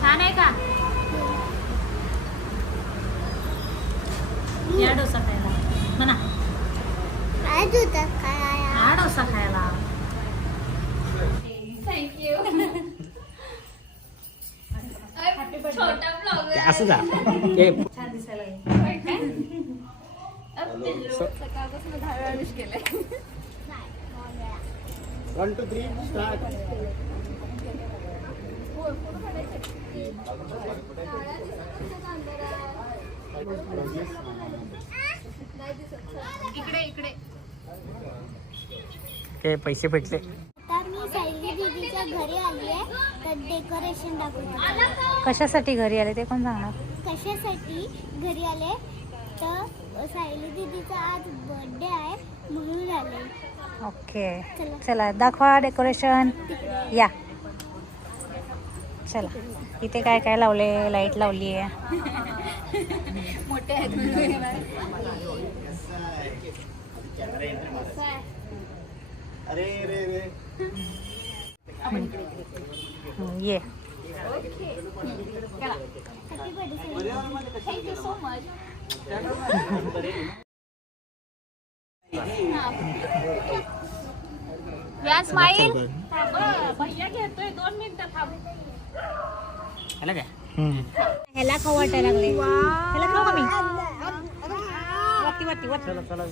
छान आहे का? या डोसा खायला. म्हणा. हा डोसा खायला. असं जा. छान दिसायला सकाळपासून दहा वेळा विश केलंय. वन टू थ्री स्टार्ट इकडे इकडे. ते पैसे भेटले. आता मी सायली दीदीच्या घरी आली आहे तर डेकोरेशन दाखवते. कशासाठी घरी आले ते कोण सांगणार? कशासाठी घरी आले? तर सायली दीदीचा आज बर्थडे आहे म्हणून आले. ओके. चला. चला दाखवा डेकोरेशन या. चला. इथे काय काय लावले लाइट लावली आहे. मोठे ये थँक्यू सो मच या. स्माईल भैया घेतोय दोन मिनिटं थांब. आलं काय? ह्याला खाऊ वाटायला लागले ह्याला खाऊ का मी? वरती वरती वरती चला चला